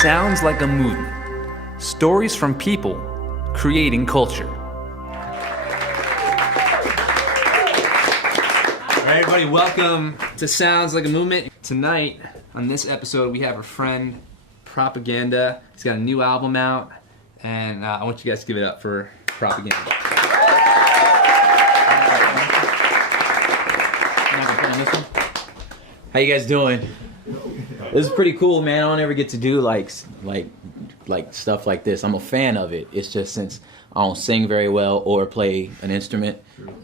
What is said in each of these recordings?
sounds like a movement. Stories from people creating culture. All right, everybody, welcome to Sounds Like a Movement. Tonight, on this episode, we have our friend Propaganda. He's got a new album out, and I want you guys to give it up for Propaganda. How you guys doing? This is pretty cool, man. I don't ever get to do like stuff like this. I'm a fan of it. It's just since I don't sing very well or play an instrument,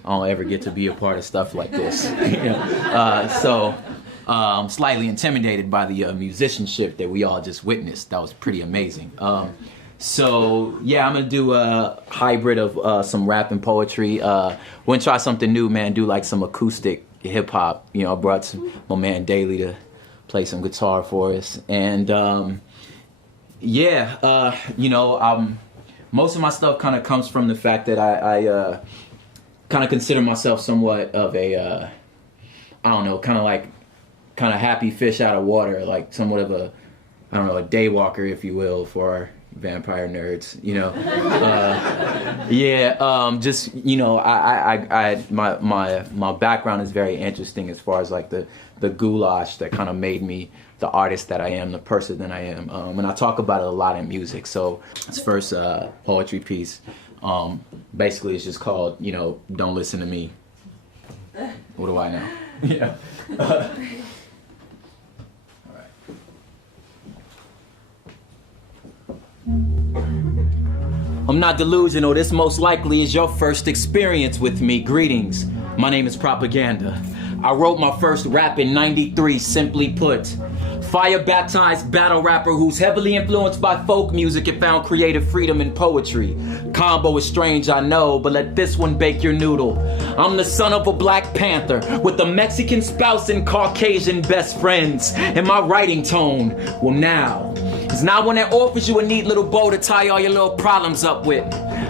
I don't ever get to be a part of stuff like this. So I'm slightly intimidated by the musicianship that we all just witnessed. That was pretty amazing. So yeah, I'm gonna do a hybrid of some rap and poetry. We're gonna try something new, man. Do like some acoustic hip hop. You know, I brought my man Daly to play some guitar for us, and most of my stuff kind of comes from the fact that I kind of consider myself somewhat of a kind of happy fish out of water, like somewhat of a a day walker, if you will, for our vampire nerds, you know. My background is very interesting as far as like the goulash that kind of made me the artist that I am, the person that I am. And I talk about it a lot in music. So this first poetry piece, basically it's just called, Don't Listen to Me. What do I know? Yeah. I'm not delusional, this most likely is your first experience with me. Greetings, my name is Propaganda. I wrote my first rap in '93, simply put. Fire-baptized battle rapper who's heavily influenced by folk music and found creative freedom in poetry. Combo is strange, I know, but let this one bake your noodle. I'm the son of a Black Panther with a Mexican spouse and Caucasian best friends. And my writing tone, well now, it's not one that offers you a neat little bow to tie all your little problems up with.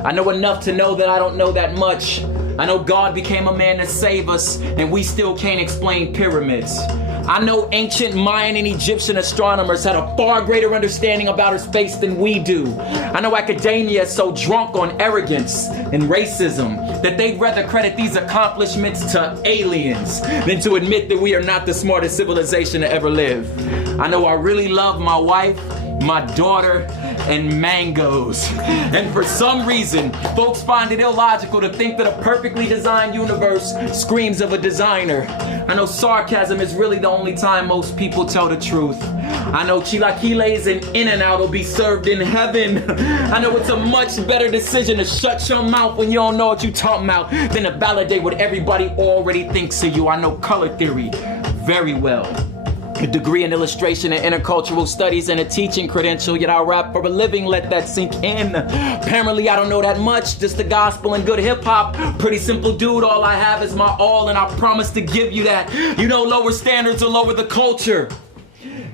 I know enough to know that I don't know that much. I know God became a man to save us, and we still can't explain pyramids. I know ancient Mayan and Egyptian astronomers had a far greater understanding of outer space than we do. I know academia is so drunk on arrogance and racism that they'd rather credit these accomplishments to aliens than to admit that we are not the smartest civilization to ever live. I know I really love my wife, my daughter, and mangoes. And for some reason, folks find it illogical to think that a perfectly designed universe screams of a designer. I know sarcasm is really the only time most people tell the truth. I know chilaquiles and In-N-Out will be served in heaven. I know it's a much better decision to shut your mouth when you don't know what you're talking about than to validate what everybody already thinks of you. I know color theory very well. A degree in illustration and intercultural studies and a teaching credential, yet I rap for a living, let that sink in. Apparently I don't know that much, just the gospel and good hip-hop. Pretty simple dude, all I have is my all, and I promise to give you that. Lower standards will lower the culture.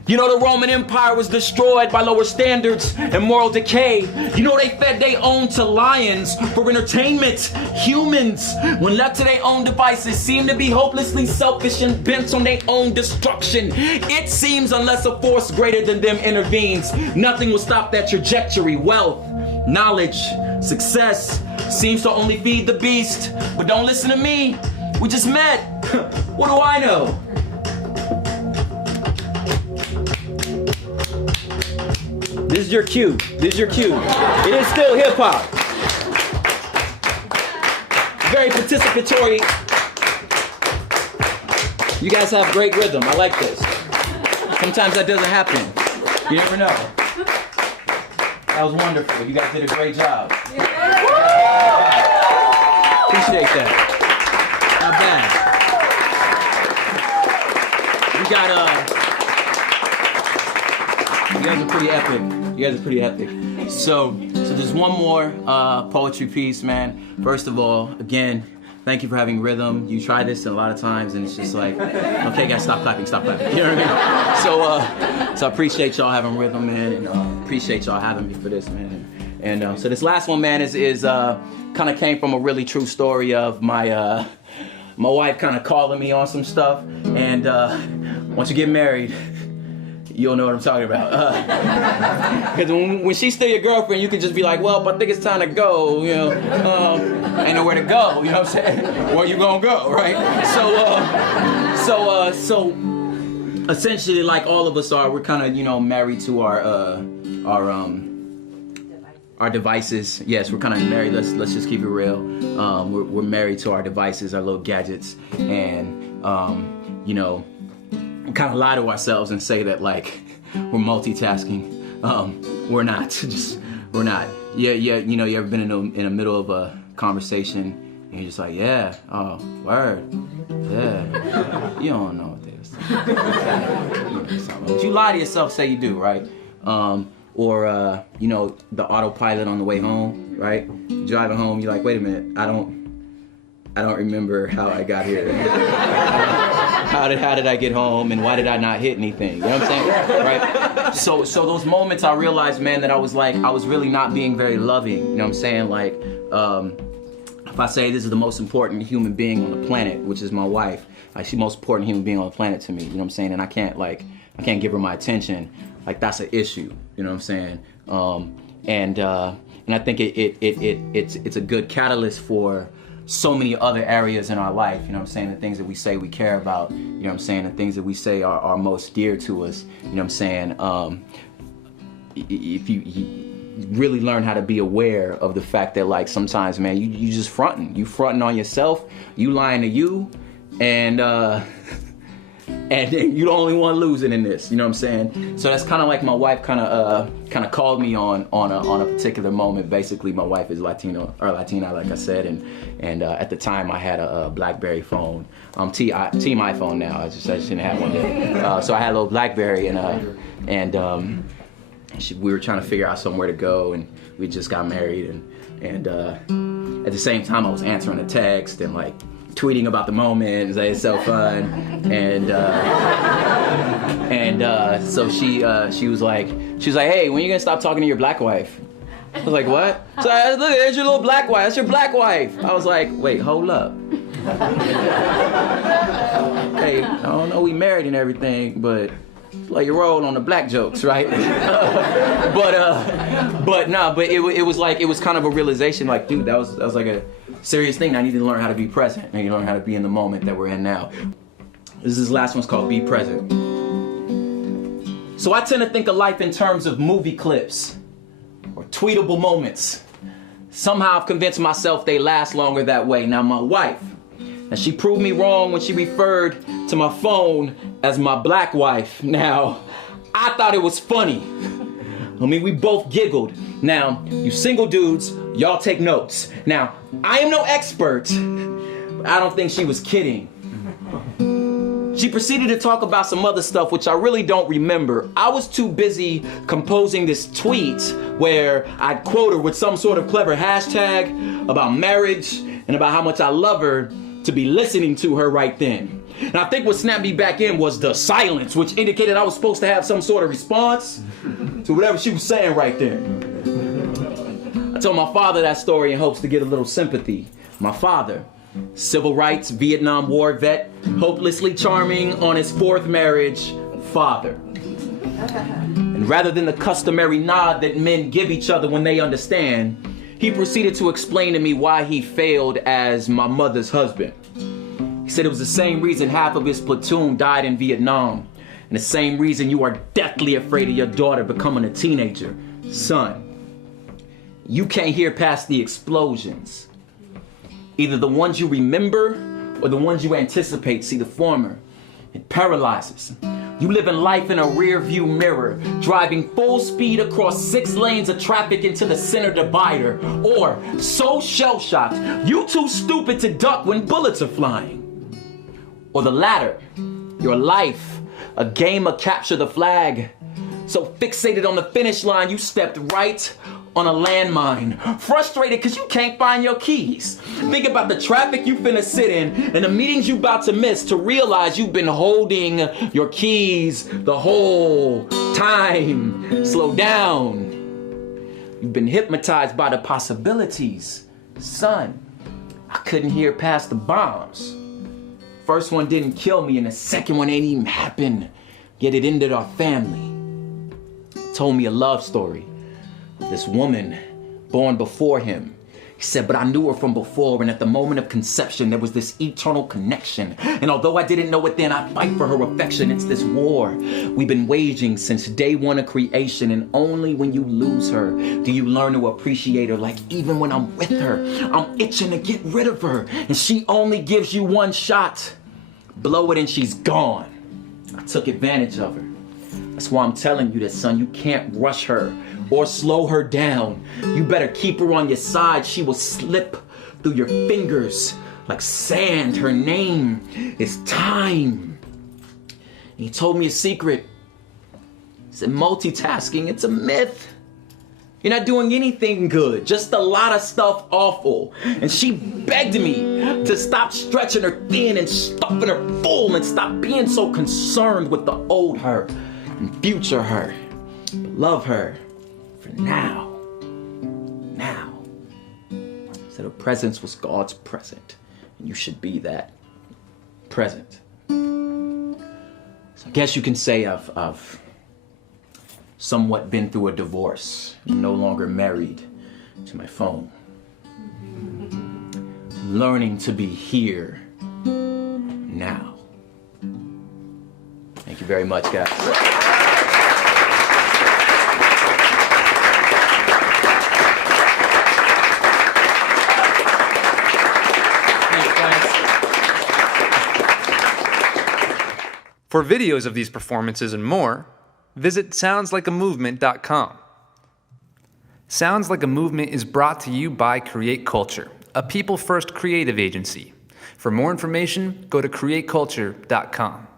The Roman Empire was destroyed by lower standards and moral decay. They fed their own to lions for entertainment. Humans, when left to their own devices, seem to be hopelessly selfish and bent on their own destruction. It seems unless a force greater than them intervenes, nothing will stop that trajectory. Wealth, knowledge, success seems to only feed the beast. But don't listen to me. We just met. What do I know? This is your cue. This is your cue. It is still hip hop. Very participatory. You guys have great rhythm. I like this. Sometimes that doesn't happen. You never know. That was wonderful. You guys did a great job. Appreciate that. Not bad. You guys are pretty epic. You guys are pretty epic. So there's one more poetry piece, man. First of all, again, thank you for having rhythm. You try this a lot of times, and it's just like, okay, guys, stop clapping. You know what I mean? So I appreciate y'all having rhythm, man, and appreciate y'all having me for this, man. And so this last one, man, is kind of came from a really true story of my wife kind of calling me on some stuff, and once you get married, You don't know what I'm talking about. Because when she's still your girlfriend, you can just be like, well, I think it's time to go, you know. Ain't nowhere to go, you know what I'm saying? Where you gonna go, right? So essentially, like all of us are, we're kind of, you know, married to our devices. Yes, we're kind of married. Let's just keep it real. We're married to our devices, our little gadgets, and you know, we kind of lie to ourselves and say that like we're multitasking. We're not. We're not. Yeah. You know, you ever been in the middle of a conversation and you're just like, yeah, oh, word, yeah. You don't know what this is. But you lie to yourself, say you do, right? Or you know, the autopilot on the way home, right? You're driving home, you're like, wait a minute, I don't remember how I got here. How did I get home, and why did I not hit anything? You know what I'm saying? Right? So those moments I realized, man, that I was really not being very loving. You know what I'm saying? Like, if I say this is the most important human being on the planet, which is my wife, like she's the most important human being on the planet to me. You know what I'm saying? And I can't give her my attention. Like that's an issue. You know what I'm saying? And I think it's a good catalyst for so many other areas in our life. You know what I'm saying? The things that we say we care about. You know what I'm saying? The things that we say are most dear to us. You know what I'm saying? If you really learn how to be aware of the fact that like sometimes, man, you just fronting. You fronting on yourself. You lying to you, and you're the only one losing in this. You know what I'm saying? So that's kind of like my wife kind of called me on a particular moment. Basically, my wife is Latina, like I said, and at the time I had a BlackBerry phone, Team iPhone now. I just didn't have one then. So I had a little BlackBerry, and we were trying to figure out somewhere to go, and we just got married, and at the same time I was answering a text and like tweeting about the moment. It's so fun, and so she was like, hey, when are you gonna stop talking to your black wife? I was like, what? So look, there's your little black wife. That's your black wife. I was like, wait, hold up. Hey, I don't know we married and everything, but play your role on the black jokes, right? But it was kind of a realization, like, dude, that was like a serious thing. I need to learn how to be present. I need to learn how to be in the moment that we're in now. This last one's called Be Present. So I tend to think of life in terms of movie clips or tweetable moments. Somehow I've convinced myself they last longer that way. Now my wife, and she proved me wrong when she referred to my phone as my black wife. Now, I thought it was funny. I mean, we both giggled. Now, you single dudes, y'all take notes. Now, I am no expert, but I don't think she was kidding. She proceeded to talk about some other stuff, which I really don't remember. I was too busy composing this tweet where I'd quote her with some sort of clever hashtag about marriage and about how much I love her to be listening to her right then. And I think what snapped me back in was the silence, which indicated I was supposed to have some sort of response to whatever she was saying right there. I told my father that story in hopes to get a little sympathy. My father, civil rights, Vietnam War vet, hopelessly charming on his fourth marriage, father. And rather than the customary nod that men give each other when they understand, he proceeded to explain to me why he failed as my mother's husband. He said it was the same reason half of his platoon died in Vietnam, and the same reason you are deathly afraid of your daughter becoming a teenager. Son, you can't hear past the explosions. Either the ones you remember or the ones you anticipate. See, the former, it paralyzes. You live in life in a rear view mirror, driving full speed across 6 lanes of traffic into the center divider, or so shell-shocked, you too stupid to duck when bullets are flying. Or the latter, your life, a game of capture the flag. So fixated on the finish line, you stepped right on a landmine, frustrated because you can't find your keys. Think about the traffic you finna sit in and the meetings you about to miss to realize you've been holding your keys the whole time. Slow down. You've been hypnotized by the possibilities. Son, I couldn't hear past the bombs. First one didn't kill me and the second one ain't even happened, yet it ended our family. told me a love story of this woman born before him. He said, but I knew her from before, and at the moment of conception, there was this eternal connection. And although I didn't know it then, I fight for her affection. It's this war we've been waging since day one of creation, and only when you lose her do you learn to appreciate her. Like even when I'm with her, I'm itching to get rid of her, and she only gives you one shot. Blow it and she's gone. I took advantage of her. That's why I'm telling you that, son, you can't rush her or slow her down. You better keep her on your side. She will slip through your fingers like sand. Her name is time. And he told me a secret. He said multitasking, it's a myth. You're not doing anything good, just a lot of stuff awful. And she begged me to stop stretching her thin and stuffing her full and stop being so concerned with the old her and future her. But love her for now. Now. Said her presence was God's present, and you should be that present. So I guess you can say I've somewhat been through a divorce. I'm no longer married to my phone. I'm learning to be here now. Thank you very much, guys. For videos of these performances and more, visit SoundsLikeAMovement.com. Sounds Like a Movement is brought to you by Create Culture, a people-first creative agency. For more information, go to createculture.com.